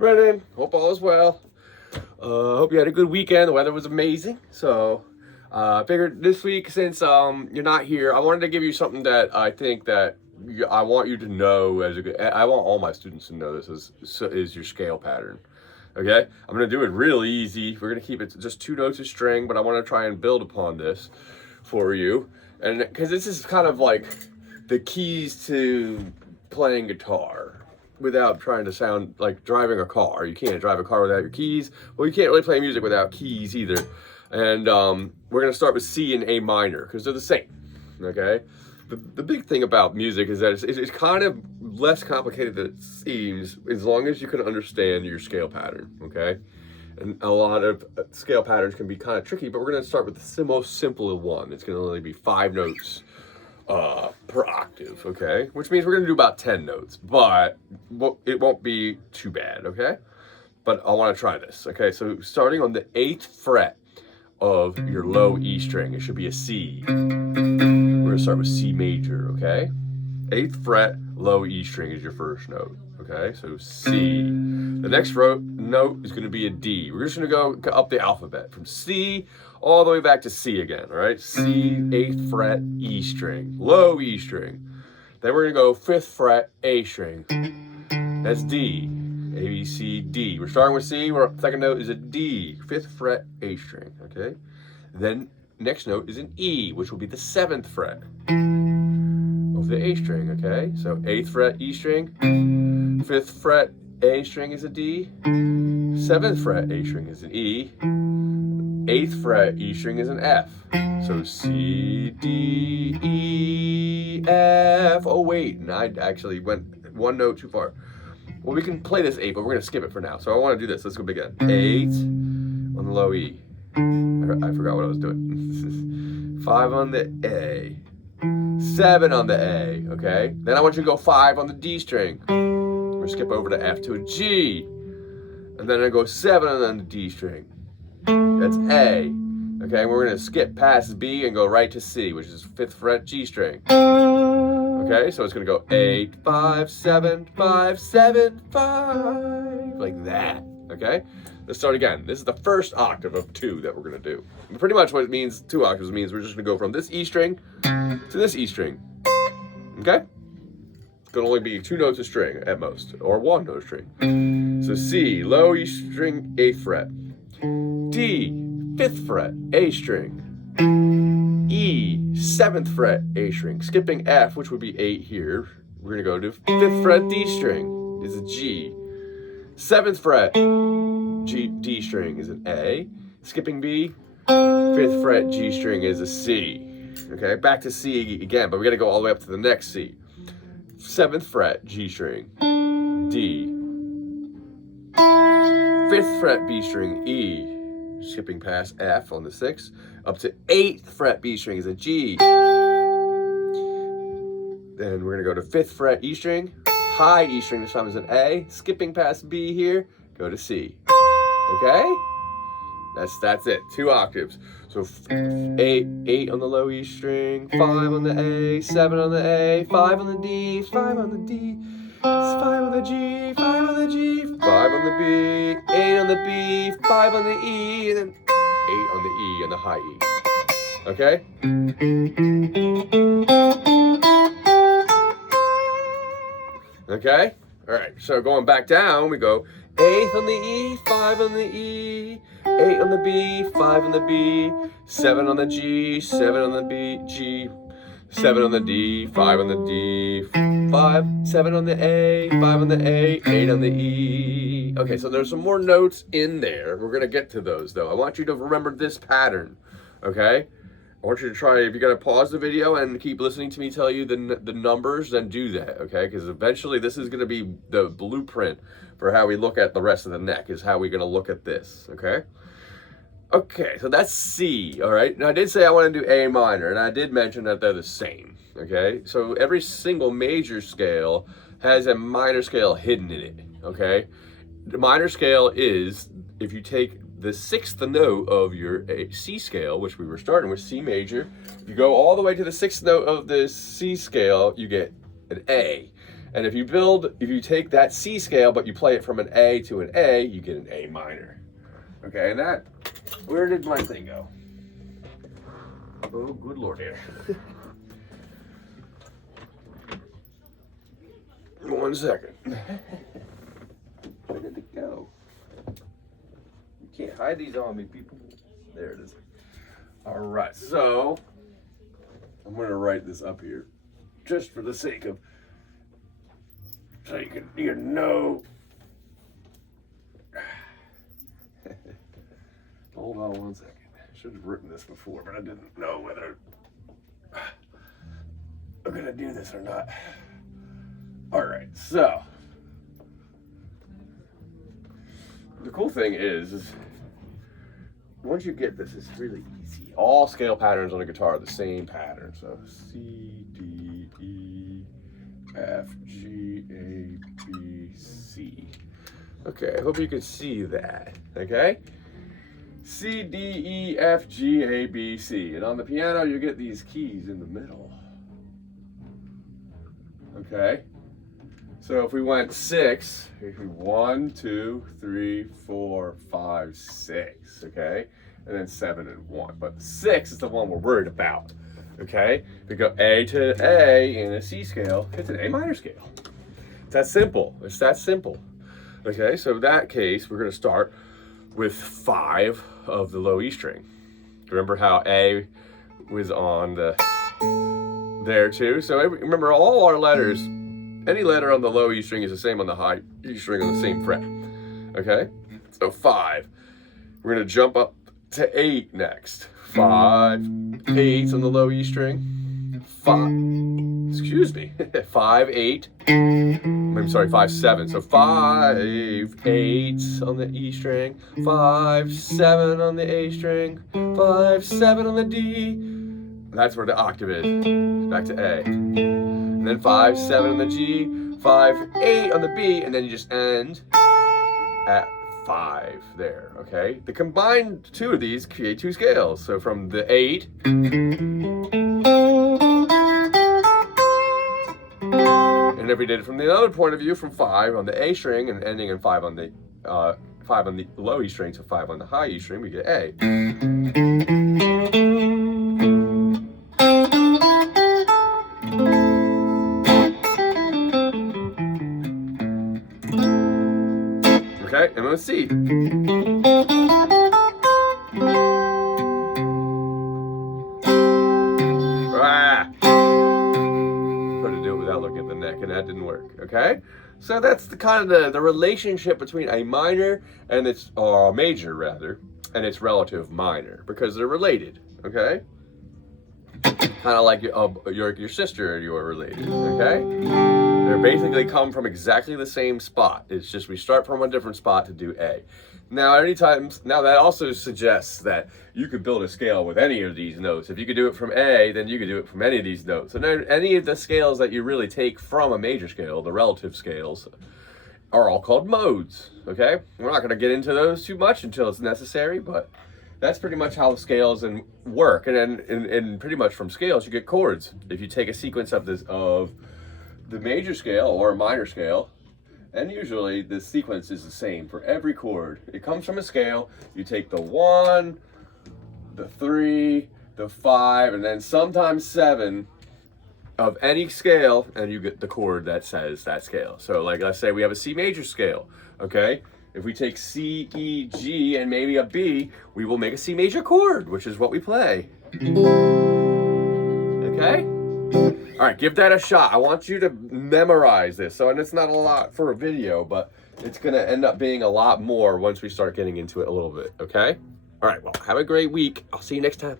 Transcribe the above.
Brennan. Hope all is well. Hope you had a good weekend. The weather was amazing. So, I figured this week, since you're not here, I wanted to give you something that I think that I want you to know I want all my students to know this is your scale pattern. Okay? I'm going to do it real easy. We're going to keep it just 2 notes a string, but I want to try and build upon this for you. And because this is kind of like the keys to playing guitar without trying to sound like driving a car. You can't drive a car without your keys. Well, you can't really play music without keys either. And we're going to start with C and A minor because they're the same. Okay? The big thing about music is that it's kind of less complicated than it seems as long as you can understand your scale pattern. Okay? And a lot of scale patterns can be kind of tricky, but we're going to start with the most simple one. It's going to only be 5 notes per octave, okay? Which means we're going to do about 10 notes, but it won't be too bad, okay? But I want to try this, okay? So starting on the 8th fret of your low E string, it should be a C. We're going to start with C major, okay? 8th fret, low E string is your first note, okay? So C. The next note is going to be a D. We're just going to go up the alphabet from C all the way back to C again, all right? C, 8th fret, E string, low E string. Then we're going to go 5th fret, A string. That's D, A, B, C, D. We're starting with C, our second note is a D, 5th fret, A string, okay? Then next note is an E, which will be the 7th fret of the A string, okay? So 8th fret, E string, 5th fret, A string is a D, 7th fret, A string is an E, 8th fret, E string is an F. So C, D, E, F. Oh wait, and I actually went 1 note too far. Well, we can play this 8, but we're gonna skip it for now. So I wanna do this, let's go again. 8 on the low E. I forgot what I was doing. 5 on the A, 7 on the A, okay? Then I want you to go 5 on the D string. We're skip over to F to a G. And then I go 7 on the D string. That's A. Okay, we're gonna skip past B and go right to C, which is 5th fret G string. Okay, so it's gonna go 8, 5, 7, 5, 7, 5, like that. Okay, let's start again. This is the first octave of 2 that we're gonna do. And pretty much what it means, 2 octaves means we're just gonna go from this E string to this E string. Okay, it's gonna only be 2 notes a string at most, or 1 note a string. So C, low E string, 8th fret. D, 5th fret, A string. E, 7th fret, A string. Skipping F, which would be 8 here. We're gonna go to 5th fret, D string is a G. 7th fret, D string is an A. Skipping B, 5th fret, G string is a C. Okay, back to C again, but we gotta go all the way up to the next C. 7th fret, G string, D. 5th fret, B string, E. Skipping past F on the 6th, up to 8th fret B string is a G. Then we're gonna go to 5th fret E string, high E string this time is an A. Skipping past B here, go to C. Okay, that's it. 2 octaves. So 8 on the low E string, 5 on the A, 7 on the A, 5 on the D, 5 on the D. 5 on the G, 5 on the G, 5 on the B, 8 on the B, 5 on the E, and then 8 on the E and the high E. Okay? Okay? Alright, so going back down, we go 8th on the E, 5 on the E, 8 on the B, 5 on the B, 7 on the G, 7 on the B, G, 7 on the D, 5 on the D, 5, 7 on the A, 5 on the A, 8 on the E. Okay, so there's some more notes in there. We're gonna get to those though. I want you to remember this pattern, okay? I want you to try, if you gotta pause the video and keep listening to me tell you the numbers, then do that, okay? Because eventually this is gonna be the blueprint for how we look at the rest of the neck, is how we're gonna look at this, okay? Okay, so that's C, all right? Now, I did say I want to do A minor, and I did mention that they're the same, okay? So every single major scale has a minor scale hidden in it, okay? The minor scale is, if you take the 6th note of your C scale, which we were starting with C major, if you go all the way to the 6th note of the C scale, you get an A. And if you take that C scale, but you play it from an A to an A, you get an A minor. Okay, and where did my thing go? Oh, good Lord here. 1 second. Where did it go? You can't hide these on me, people. There it is. All right, so I'm going to write this up here just for the sake of, so you know. Hold on 1 second. I should have written this before, but I didn't know whether I'm going to do this or not. All right, so the cool thing is once you get this, it's really easy. All scale patterns on a guitar are the same pattern. So C, D, E, F, G, A, B, C. Okay, I hope you can see that, okay? C, D, E, F, G, A, B, C. And on the piano, you get these keys in the middle. Okay? So if we went 6, 1, 2, 3, 4, 5, 6, okay? And then 7 and 1. But 6 is the one we're worried about, okay? If we go A to A in a C scale, it's an A minor scale. It's that simple. It's that simple. Okay, so in that case, we're going to start with 5 of the low E string. Remember how A was on there too? So remember all our letters, any letter on the low E string is the same on the high E string on the same fret. Okay? So 5. We're going to jump up to 8 next. 5, 8 on the low E string. 5, 8. I'm sorry, 5, 7. So 5, 8 on the E string. 5, 7 on the A string. 5, 7 on the D. That's where the octave is. Back to A. And then 5, 7 on the G, 5, 8 on the B, and then you just end at 5 there, okay? The combined two of these create 2 scales. So from the 8, and if we did it from the other point of view, from 5 on the A string and ending in 5 on the low E string, so 5 on the high E string, we get A. Okay, and let's see. Try to do it without looking at the neck, and that didn't work. Okay, so that's the kind of the relationship between a minor and its major rather, and its relative minor, because they're related. Okay, kind of like your sister and you are related. Okay. They basically come from exactly the same spot. It's just we start from a different spot to do A. Now, that also suggests that you could build a scale with any of these notes. If you could do it from A, then you could do it from any of these notes. And then any of the scales that you really take from a major scale, the relative scales, are all called modes. Okay? We're not going to get into those too much until it's necessary, but that's pretty much how scales work. And then, and pretty much from scales, you get chords. If you take a sequence of the major scale or a minor scale, and usually the sequence is the same for every chord. It comes from a scale. You take the 1, the 3, the 5, and then sometimes 7 of any scale, and you get the chord that says that scale. So like, let's say we have a C major scale, okay? If we take C, E, G, and maybe a B, we will make a C major chord, which is what we play. Okay? All right, give that a shot. I want you to memorize this. So, and it's not a lot for a video, but it's going to end up being a lot more once we start getting into it a little bit, okay? All right, well, have a great week. I'll see you next time.